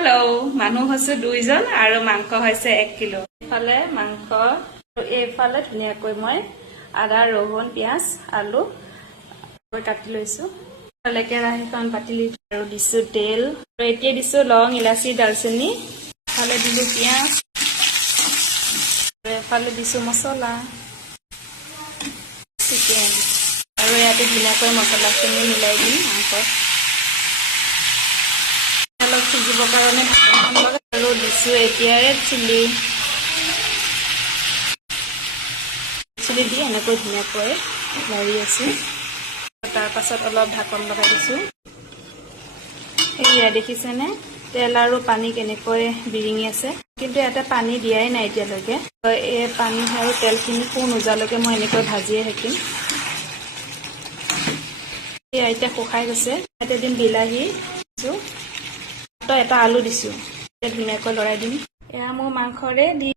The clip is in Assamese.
हेलो मानुह হৈছে 2 জন আৰু মাংস হৈছে 1 কিলো এফালে মাংস আৰু এফালে ধুনিয়াকৈ মই আদা ৰহুন পিয়াজ আলু কাটি লৈছো এফালে কেৰাহীখন পাতিলি আৰু দিছো তেল আৰু এতিয়া দিছো লং ইলাচি দালচেনি এফালে দিলো পিয়াজ আৰু এফালে দিছো মছলা চিকেন আৰু ইয়াতে ধুনিয়াকৈ মছলাখিনি মিলাই দিম মাংসত সিজিবৰ কাৰণে ঢাকনখন লগাই আৰু দিছো এতিয়া ৰেড চিলি দি এনেকৈ ধুনীয়াকৈ লাৰি আছো তাৰ পাছত অলপ ঢাকন লগাই দিছো এয়া দেখিছেনে তেল আৰু পানী কেনেকৈ বিৰিঙি আছে কিন্তু এটা পানী দিয়াই নাই এতিয়ালৈকে এই পানী আৰু তেলখিনি কোন উজালৈকে মই এনেকৈ ভাজিয়ে থাকিম এয়া এতিয়া শুকাই গৈছে ইয়াতে দিম বিলাহী এটা আলু দিছো ধুনীয়াকৈ লৰাই দিম এয়া মোৰ মাংসৰে দি